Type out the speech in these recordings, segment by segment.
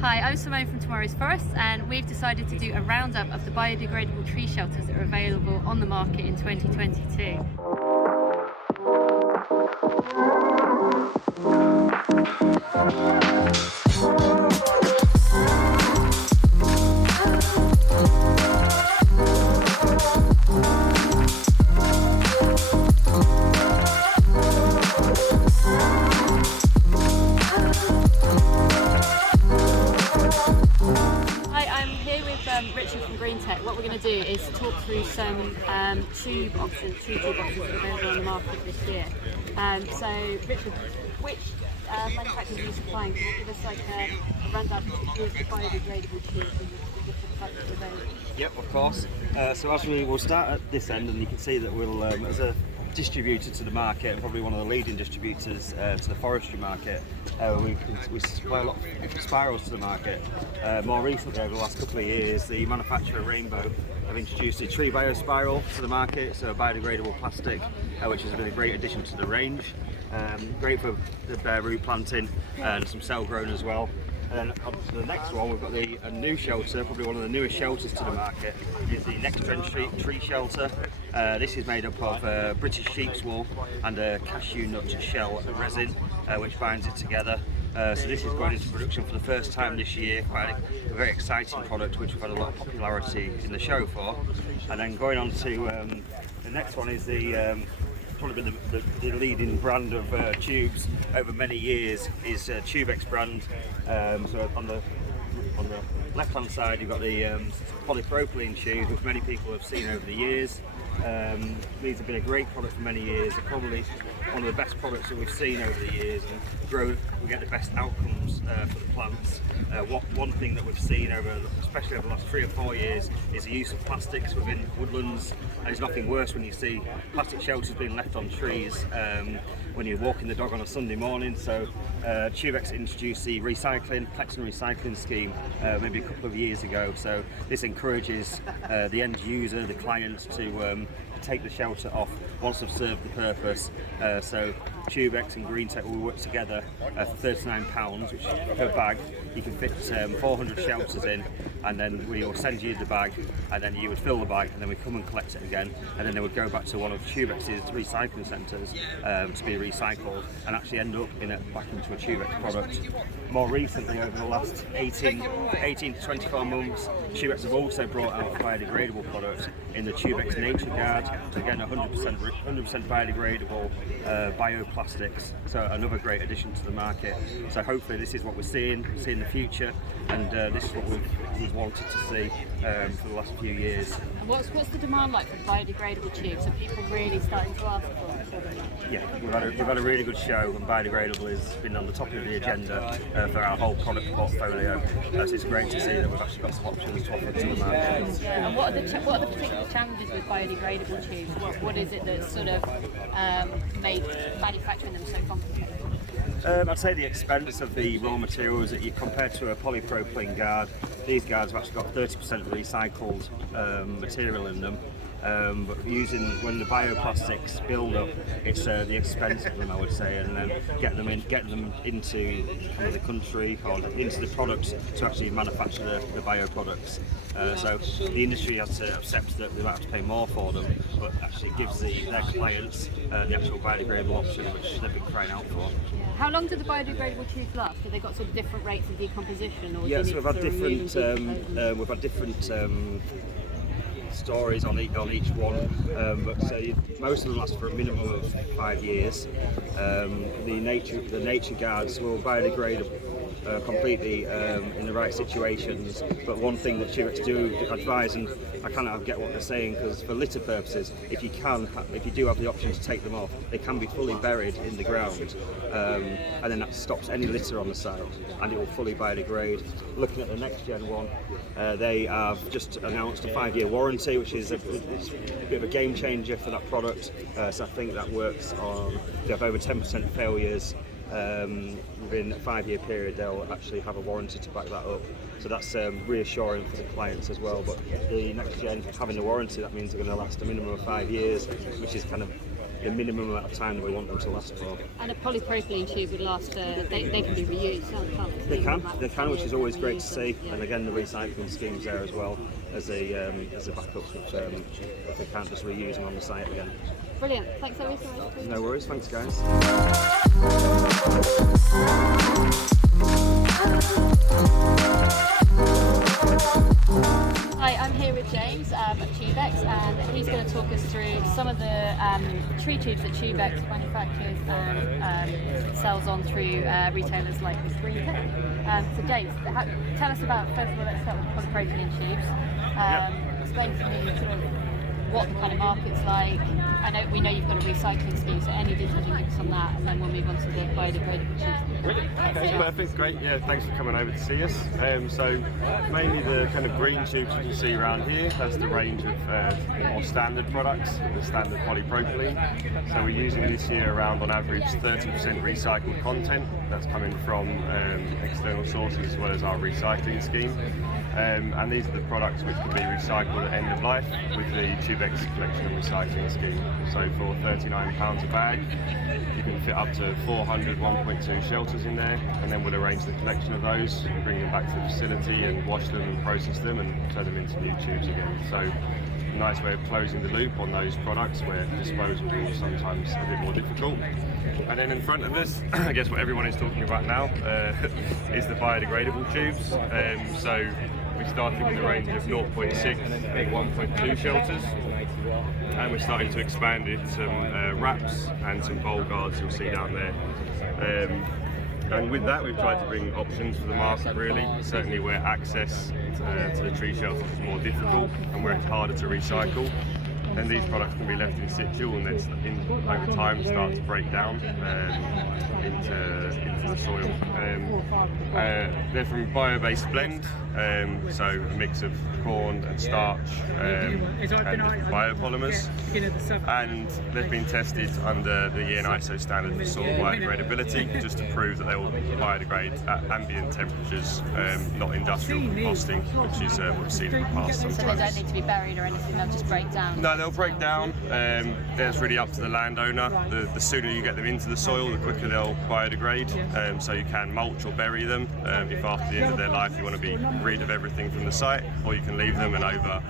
Hi, I'm Simone from Tomorrow's Forest, and we've decided to do a roundup of the biodegradable tree shelters that are available on the market in 2022. Richard from Green Tech. What we're going to do is talk through some tree tube options that are available on the market this year. So Richard, which manufacturers are you supplying? Can you give us like a rundown of the biodegradable tubes and the different types that are available? Yep, of course. So as we'll start at this end, and you can see that we'll, as a distributor to the market, and probably one of the leading distributors to the forestry market, we supply a lot of spirals to the market. More recently, over the last couple of years, the manufacturer Rainbow have introduced a tree biospiral to the market, so a biodegradable plastic, which has been a great addition to the range. Great for the bare root planting and some cell grown as well. And then on to the next one, we've got a new shelter, probably one of the newest shelters to the market, is the Next Gen tree shelter. This is made up of British sheep's wool and a cashew nut shell resin, which binds it together. So this is going into production for the first time this year, quite a very exciting product which we've had a lot of popularity in the show for. And then going on to the next one is probably been the leading brand of tubes over many years is Tubex brand. So on the left hand side you've got the Polypropylene Shoes, which many people have seen over the years. These have been a great product for many years. They're probably one of the best products that we've seen over the years, and we get the best outcomes for the plants. One thing that we've seen especially over the last 3 or 4 years, is the use of plastics within woodlands. And there's nothing worse when you see plastic shelters being left on trees when you're walking the dog on a Sunday morning. So Tubex introduced the collection recycling scheme maybe a couple of years ago. So this encourages the end user, the client, to take the shelter off once they've served the purpose. So Tubex and Green Tech will work together for £39, which per bag you can fit 400 shelters in, and then we will send you the bag, and then you would fill the bag, and then we come and collect it again, and then they would go back to one of Tubex's recycling centres to be recycled and actually end up back into a Tubex product. More recently, over the last 18 to 24 months, Tubex have also brought out a biodegradable product in the Tubex Nature Guard. Again, 100% biodegradable bioplastics, so another great addition to the market. So hopefully this is what we're seeing in the future, and this is what we've wanted to see for the last few years. And what's the demand like for biodegradable tubes? Are people really starting to ask for it? Yeah, we've had a really good show, and biodegradable has been on the top of the agenda for our whole product portfolio. So it's great to see that we've actually got some options to offer to the market. And what are the particular challenges with biodegradable tubes? What is it that's sort of made manufacturing them so complicated? I'd say the expense of the raw materials that you compare to a polypropylene guard. These guards have actually got 30% recycled material in them. But when the bioplastics build up, it's the expense of them, I would say, and then getting them into the country or into the products to actually manufacture the bioproducts. So the industry has to accept that they might have to pay more for them, but actually gives their clients the actual biodegradable option, which they've been crying out for. How long do the biodegradable tubes last? Have they got sort of different rates of decomposition? Or yes, we've had different stories on each one, but say most of them last for a minimum of 5 years. The nature guards will biodegrade completely in the right situations, but one thing that Tubex do advise, and I kind of get what they're saying, because for litter purposes, if you do have the option to take them off, they can be fully buried in the ground, and then that stops any litter on the site, and it will fully biodegrade. Looking at the next gen one, they have just announced a 5-year warranty, which is a bit of a game changer for that product. So I think that works on, if you have over 10% failures within a 5-year period, they'll actually have a warranty to back that up. So that's reassuring for the clients as well. But the next gen having the warranty, that means they're going to last a minimum of 5 years, which is kind of the minimum amount of time that we want them to last for. And a polypropylene tube would last, they can be reused, can't They can, which is always great to see. Yeah. And again, the recycling scheme's there as well as a backup if they can't just reuse them on the site again. Brilliant. Thanks so much. No worries. Thanks, guys. Hi, I'm here with James at Tubex, and he's going to talk us through some of the tree tubes that Tubex manufactures and sells on through retailers like Green Tech. So James, tell us about, first of all, let's start with polypropylene tubes. Explain to me sort of what the kind of market's like. We know you've got a recycling scheme, so any details you give us on that, and then we'll move on to the biodegradable tubes. Brilliant. Okay, perfect, great. Yeah, thanks for coming over to see us. So mainly the kind of green tubes you can see around here, that's the range of more standard products, the standard polypropylene. So we're using this year around on average 30% recycled content. That's coming from external sources as well as our recycling scheme. And these are the products which can be recycled at end of life with the Tubex collection and recycling scheme. So for £39 a bag, you can fit up to 400 1.2 shelters in there, and then we'll arrange the collection of those, bring them back to the facility and wash them and process them and turn them into new tubes again. So a nice way of closing the loop on those products where disposal is sometimes a bit more difficult. And then in front of us, I guess what everyone is talking about now is the biodegradable tubes. So we started with a range of 0.6 and 1.2 shelters, and we're starting to expand it to some wraps and some bowl guards you'll see down there. And with that, we've tried to bring options for the market, really, certainly where access to the tree shelters is more difficult and where it's harder to recycle. And these products can be left in situ, and then over time start to break down into the soil. They're from bio-based blend, so a mix of corn and starch and biopolymers. And they've been tested under the EN ISO standard for soil biodegradability, just to prove that they will biodegrade at ambient temperatures, not industrial composting, which is what we've seen in the past sometimes. So they don't need to be buried or anything, they'll just break down? No, they'll break down. That's really up to the landowner. The sooner you get them into the soil, the quicker they'll biodegrade. So you can mulch or bury them if after the end of their life you want to be rid of everything from the site, or you can leave them and over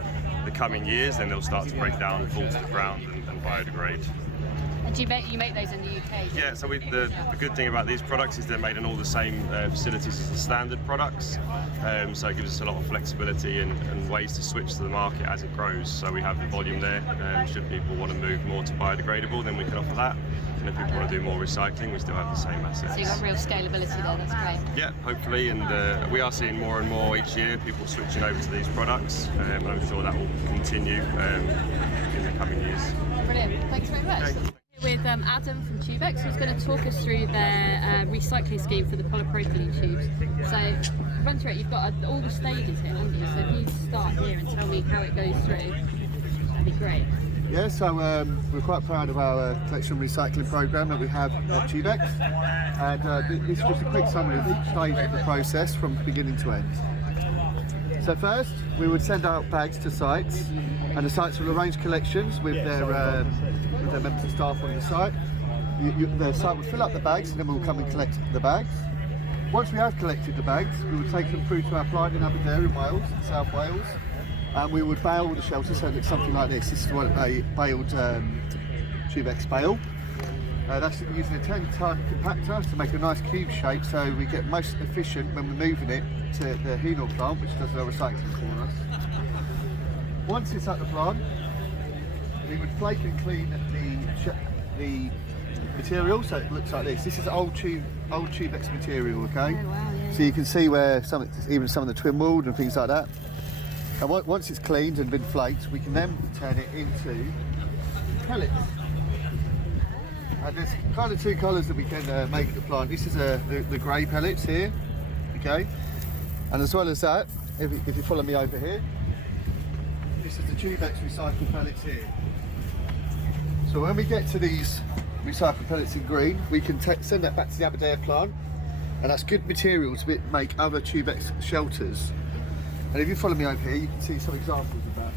the coming years then they'll start to break down, fall to the ground and biodegrade. And do you make those in the UK? Yeah, so the good thing about these products is they're made in all the same facilities as the standard products, so it gives us a lot of flexibility and ways to switch to the market as it grows. So we have the volume there, should people want to move more to biodegradable, then we can offer that. And if people want to do more recycling, we still have the same assets. So you've got real scalability there, that's great. Yeah, hopefully, and we are seeing more and more each year, people switching over to these products, and I'm sure that will continue in the coming years. Brilliant, thanks very much. Okay. With Adam from Tubex, who's going to talk us through their recycling scheme for the polypropylene tubes. So, run through it, you've got all the stages here, haven't you? So if you start here and tell me how it goes through, that'd be great. Yeah, so we're quite proud of our collection and recycling programme that we have at Tubex, and this is just a quick summary of each stage of the process from beginning to end. So first, we would send out bags to sites, and the sites will arrange collections with their members of staff on the site. The site will fill up the bags, and then we'll come and collect the bags. Once we have collected the bags, we will take them through to our plant in Aberdeen in Wales, in South Wales, and we would bale the shelter, so it's something like this. This is what a baled Tubex bale. That's using a 10-ton compactor to make a nice cube shape, so we get most efficient when we're moving it to the Henor plant, which does our recycling for us. Once it's at the plant, we would flake and clean the material, so it looks like this. This is old Tubex material, okay? Oh, wow, yeah. So you can see where even some of the twin walled and things like that. And once it's cleaned and been flaked, we can then turn it into pellets. And there's kind of two colours that we can make at the plant. This is the grey pellets here, okay? And as well as that, if you follow me over here, this is the Tubex recycled pellets here. So when we get to these recycled pellets in green, we can send that back to the Aberdeen plant, and that's good material to make other Tubex shelters. And if you follow me over here, you can see some examples of that.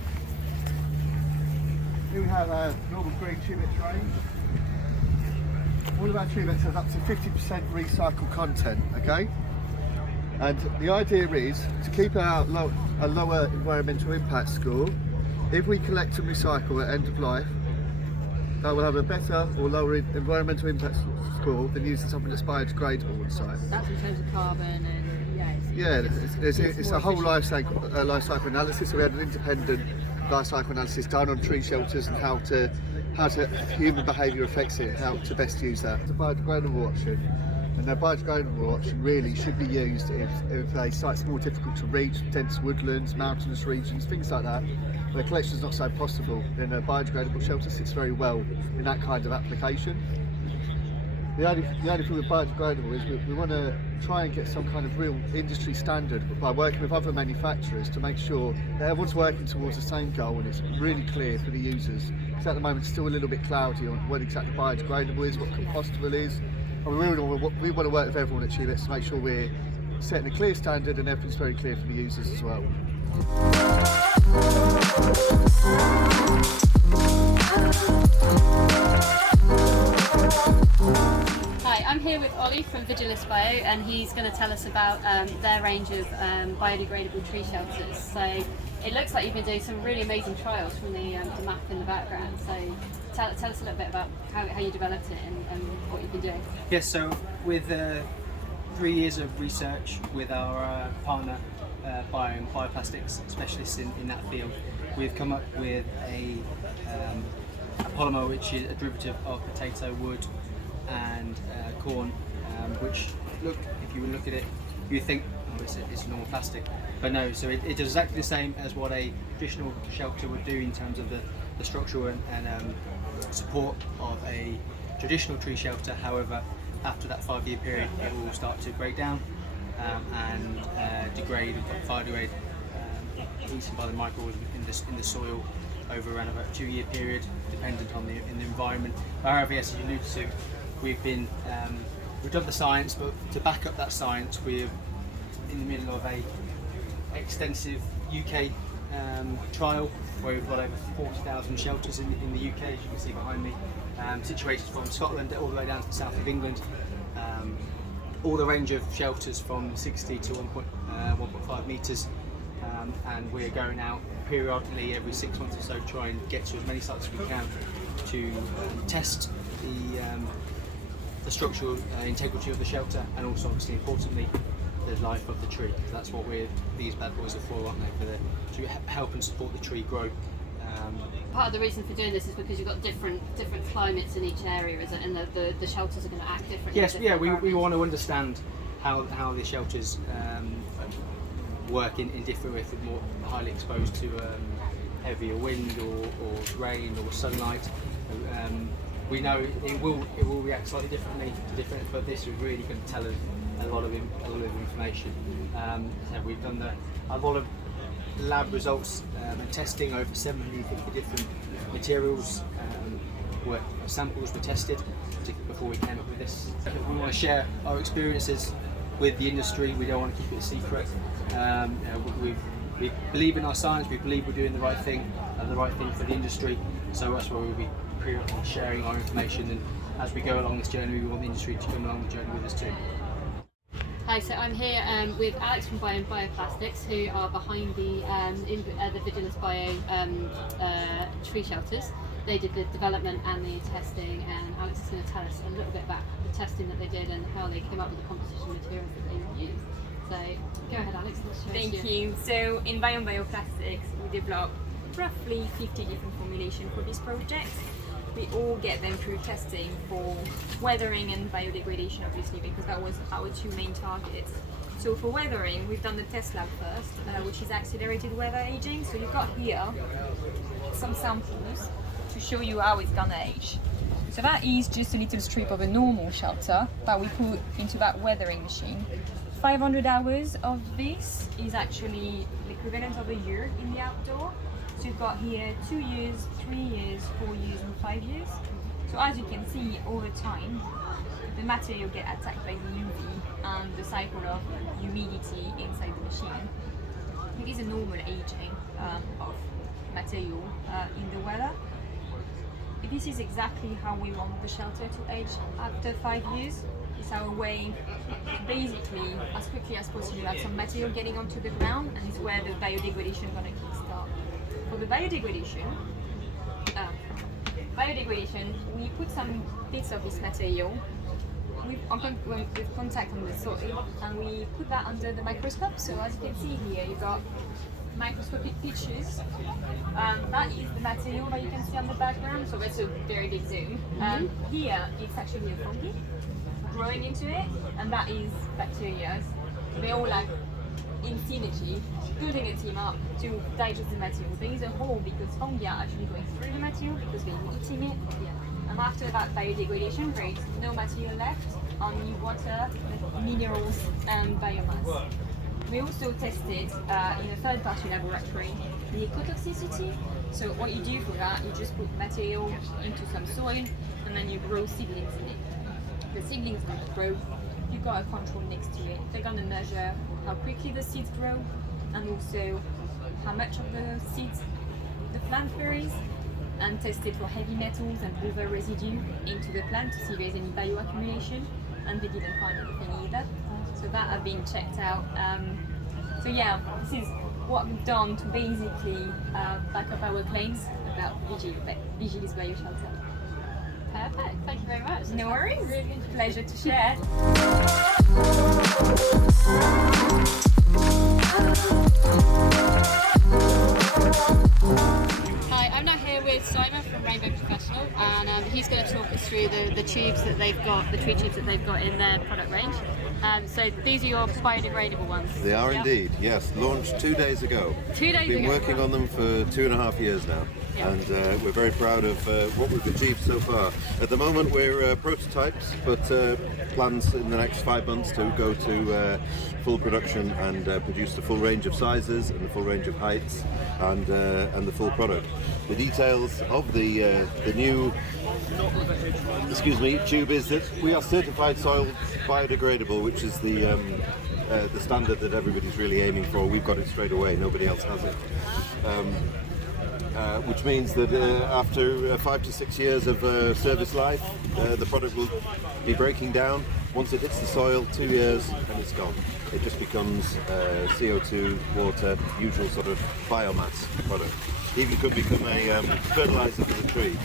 Here we have a normal green Tubex range. all of our Tubex has up to 50% recycled content, okay? And the idea is to keep a lower environmental impact score. If we collect and recycle at end of life, that will have a better or lower environmental impact score than using something that's biodegradable on site. That's in terms of carbon and it's a whole life cycle analysis. So we had an independent life cycle analysis done on tree shelters and how human behaviour affects it, how to best use that. It's a biodegradable option, and the biodegradable option really should be used if a site's more difficult to reach, dense woodlands, mountainous regions, things like that, where collection is not so possible. Then a biodegradable shelter sits very well in that kind of application. The only thing with biodegradable is we want to try and get some kind of real industry standard by working with other manufacturers to make sure that everyone's working towards the same goal and it's really clear for the users. Because at the moment it's still a little bit cloudy on what exactly biodegradable is, what compostable is. And we want to work with everyone at Tubex to make sure we're setting a clear standard and everything's very clear for the users as well. Hi, I'm here with Ollie from Vigilis Bio, and he's going to tell us about their range of biodegradable tree shelters. So it looks like you've been doing some really amazing trials from the map in the background. So tell us a little bit about how you developed it and what you've been doing. Yes, so with 3 years of research with our partner bioplastics specialists in that field, we've come up with a polymer which is a derivative of potato, wood and corn, which if you would look at it, you would think, oh, it's a normal plastic, but no. So it does exactly the same as what a traditional shelter would do in terms of the structural and support of a traditional tree shelter. However, after that 5-year period, it will start to break down and degrade, fire degrade, eaten by the microorganisms in the soil over around about a 2-year period, dependent on the environment. However, yes, as you alluded to, we've done the science, but to back up that science, we're in the middle of a extensive UK trial where we've got over 40,000 shelters in the UK, as you can see behind me, situated from Scotland all the way down to the south of England. All the range of shelters from 60 to 1.5 metres, and we're going out periodically every 6 months or so, try and get to as many sites as we can to test the structural integrity of the shelter, and also obviously importantly the life of the tree. That's what these bad boys are for, aren't they? To help and support the tree grow. Part of the reason for doing this is because you've got different climates in each area, is it? And the shelters are going to act differently. Yes, yeah, we want to understand how the shelters work in different ways, more highly exposed to heavier wind or rain or sunlight. We know it will react slightly differently to different, but this is really going to tell us a lot of information. So we've done a lot of lab results and testing. Over 750 different materials samples were tested before we came up with this. We want to share our experiences with the industry. We don't want to keep it a secret. We believe in our science. We believe we're doing the right thing for the industry. So that's why we'll be periodically sharing our information. And as we go along this journey, we want the industry to come along the journey with us too. Hi, so I'm here with Alex from Bioplastics, who are behind the Vigilis Bio tree shelters. They did the development and the testing, and Alex is going to tell us a little bit about the testing that they did and how they came up with the composition materials that they used. So go ahead, Alex. Thank you. So in Bioplastics, we developed roughly 50 different formulations for this project. We all get them through testing for weathering and biodegradation, obviously, because that was our two main targets. So for weathering, we've done the test lab first, which is accelerated weather aging. So you've got here some samples to show you how it's gonna age. So that is just a little strip of a normal shelter that we put into that weathering machine. 500 hours of this is actually the equivalent of a year in the outdoor. So you've got here 2 years, 3 years, 4 years and 5 years. So as you can see, over time, the material get attacked by the UV and the cycle of humidity inside the machine. It is a normal aging of material in the weather. If this is exactly how we want the shelter to age after 5 years. It's our way to basically, as quickly as possible, have some material getting onto the ground, and it's where the biodegradation is going to kickstart. For the biodegradation, we put some bits of this material with contact on the soil, and we put that under the microscope. So as you can see here, you've got microscopic pictures. That is the material that you can see on the background, so that's a very big zoom. Here, it's actually a fungi growing into it, and that is bacteria. They're all like in synergy, building a team up to digest the material. There is a hole because fungi are actually going through the material because they're eating it. And after that biodegradation, there is no material left, only water, minerals, and biomass. We also tested in a third-party laboratory the ecotoxicity. So what you do for that, you just put material into some soil, and then you grow seedlings in it. The seedlings are going to grow. You've got a control next to it. They're going to measure how quickly the seeds grow, and also how much of the seeds the plant buries, and test it for heavy metals and other residue into the plant to see if there's any bioaccumulation, and they didn't find anything either. So that have been checked out. So yeah, this is what we've done to basically back up our claims about Vigilis Bioshelter. Perfect, thank you very much. No worries, really pleasure to share. Hi, I'm now here with Simon from Rainbow Professional, and he's going to talk us through the tubes that they've got, the tree tubes that they've got in their product range. So these are your biodegradable ones? They are indeed, yes. Launched 2 days ago. 2 days ago? Been working on them for 2.5 years now. Yeah. And we're very proud of what we've achieved so far. At the moment we're prototypes, but plans in the next 5 months to go to full production and produce the full range of sizes and the full range of heights and the full product. The details of the new tube is that we are certified soil biodegradable, which is the standard that everybody's really aiming for. We've got it straight away, nobody else has it. Which means that after 5 to 6 years of service life, the product will be breaking down. Once it hits the soil, 2 years, and it's gone. It just becomes CO2, water, usual sort of biomass product. Even could become a fertilizer for the tree.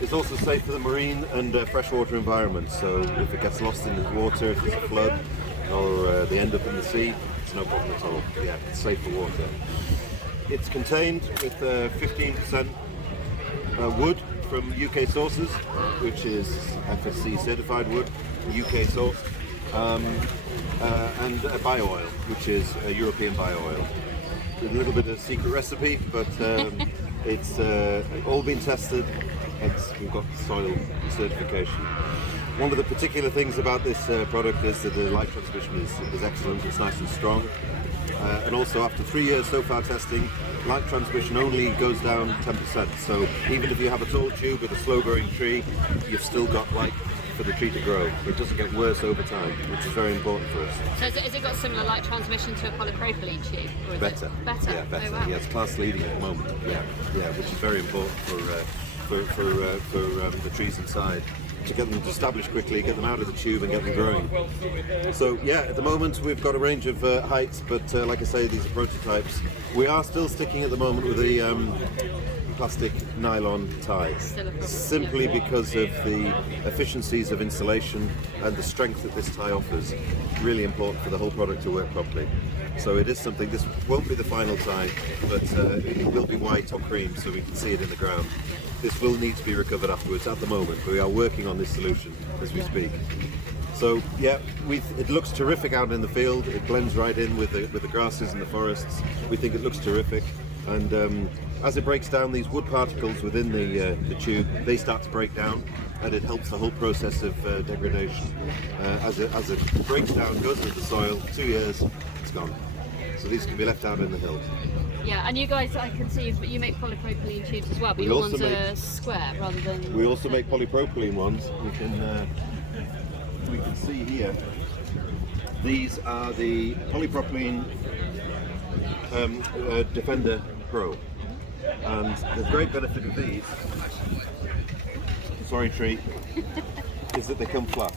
It's also safe for the marine and freshwater environment, so if it gets lost in the water, if there's a flood, or they end up in the sea, it's no problem at all. Yeah, it's safe for water. It's contained with 15% wood from UK sources, which is FSC certified wood, UK sourced, and bio oil, which is a European bio oil. A little bit of a secret recipe, but it's all been tested, hence we've got soil certification. One of the particular things about this product is that the light transmission is excellent, it's nice and strong. And also after 3 years so far testing, light transmission only goes down 10%. So even if you have a tall tube with a slow growing tree, you've still got light for the tree to grow. It doesn't get worse over time, which is very important for us. So has it got similar light transmission to a polypropylene tube? Or is better. It better? Yeah, better. Oh, wow. Yeah, it's class leading at the moment. Yeah, which is very important for the trees inside, to get them established quickly, get them out of the tube and get them growing. So yeah, at the moment we've got a range of heights, but like I say, these are prototypes. We are still sticking at the moment with the plastic nylon ties, simply because of the efficiencies of insulation and the strength that this tie offers. Really important for the whole product to work properly. So it is something, this won't be the final tie, but it will be white or cream so we can see it in the ground. This will need to be recovered afterwards. At the moment, we are working on this solution as we speak. So yeah, it looks terrific out in the field. It blends right in with the grasses and the forests. We think it looks terrific. And as it breaks down, these wood particles within the tube, they start to break down, and it helps the whole process of degradation. As it breaks down, goes into the soil, 2 years, it's gone. So these can be left out in the hills. Yeah, and you guys, I can see, but you make polypropylene tubes as well, but your ones are square rather than... We also make polypropylene ones. We can see here, these are the Polypropylene Defender Pro. And the great benefit of these sorry tree, is that they come flat.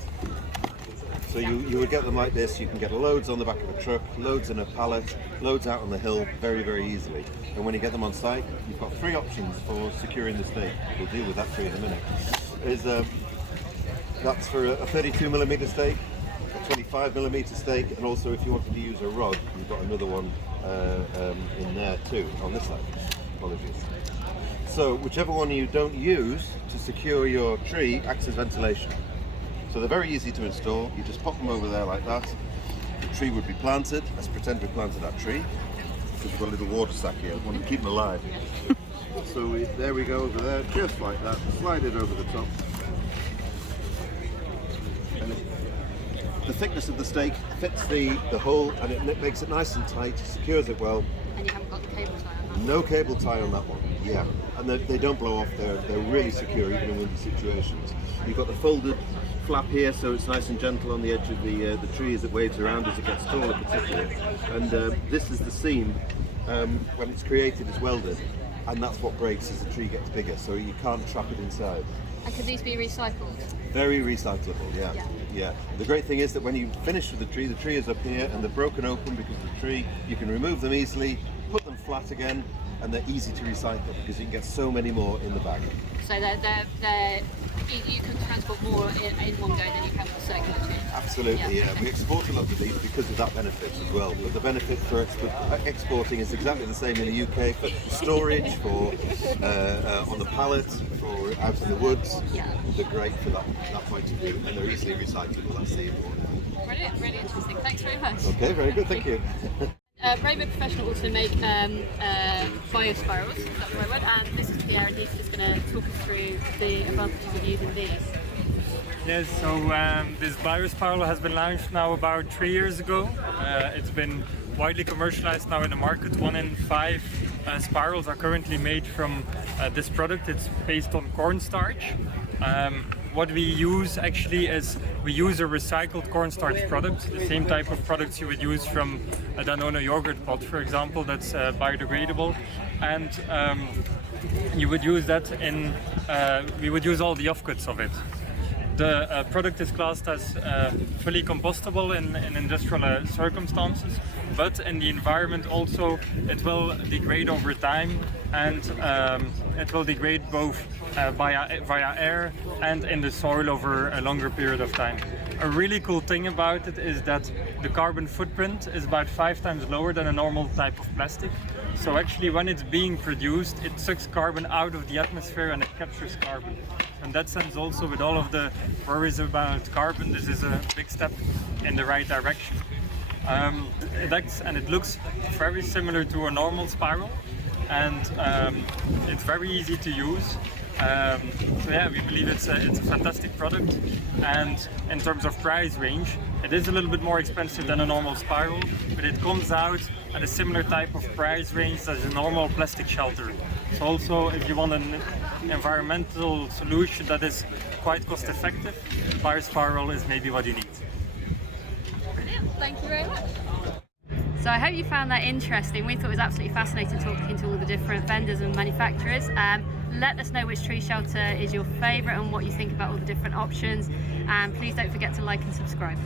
So you would get them like this. You can get loads on the back of a truck, loads in a pallet, loads out on the hill very, very easily. And when you get them on site, you've got 3 options for securing the stake. We'll deal with that for you in a minute. That's for a 32mm stake, a 25mm stake, and also if you wanted to use a rod, you've got another one in there too, on this side. Apologies. So whichever one you don't use to secure your tree acts as ventilation. So they're very easy to install. You just pop them over there like that. The tree would be planted. Let's pretend we planted that tree, because we've got a little water sack here. We want to keep them alive. So there we go over there, just like that. Slide it over the top. And the thickness of the stake fits the hole, and it makes it nice and tight, secures it well. And you haven't got the cable tie on that? No cable tie on that one, yeah. And they don't blow off, they're really secure even in windy situations. You've got the folded flap here, so it's nice and gentle on the edge of the tree as it waves around as it gets taller particularly. And this is the seam, when it's created, it's welded, and that's what breaks as the tree gets bigger, so you can't trap it inside. And could these be recycled? Very recyclable, yeah. The great thing is that when you finish with the tree is up here and they're broken open because of the tree, you can remove them easily, put them flat again, and they're easy to recycle because you can get so many more in the bag. So you can transport more in one go than you can with circular tubes. Absolutely, yeah. We export a lot of these because of that benefit as well. But the benefit for exporting is exactly the same in the UK for storage, for on the pallet, for out in the woods. Yeah. They're great for that point of view, and they're easily recyclable. That's the important. Brilliant, really interesting. Thanks very much. Okay, very good, thank you. Rainbow Professional also make biospirals, that's my word, and this is Pierre, and he's just going to talk us through the advantages of using these. Yes, so this biospiral has been launched now about 3 years ago. It's been widely commercialized now in the market. 1 in 5 spirals are currently made from this product. It's based on cornstarch. What we use actually is we use a recycled cornstarch product, the same type of products you would use from a Danone yogurt pod, for example, that's biodegradable. And you would use that in, we would use all the offcuts of it. The product is classed as fully compostable in industrial circumstances, but in the environment also it will degrade over time, and it will degrade both via air and in the soil over a longer period of time. A really cool thing about it is that the carbon footprint is about 5 times lower than a normal type of plastic. So actually when it's being produced, it sucks carbon out of the atmosphere and it captures carbon. In that sense also, with all of the worries about carbon, this is a big step in the right direction. It acts and it looks very similar to a normal spiral, and it's very easy to use. So yeah, we believe it's a fantastic product, and in terms of price range, it is a little bit more expensive than a normal spiral, but it comes out at a similar type of price range as a normal plastic shelter. So also, if you want an environmental solution that is quite cost effective, biospiral is maybe what you need. Brilliant, thank you very much. So I hope you found that interesting. We thought it was absolutely fascinating talking to all the different vendors and manufacturers. Let us know which tree shelter is your favourite and what you think about all the different options. And please don't forget to like and subscribe.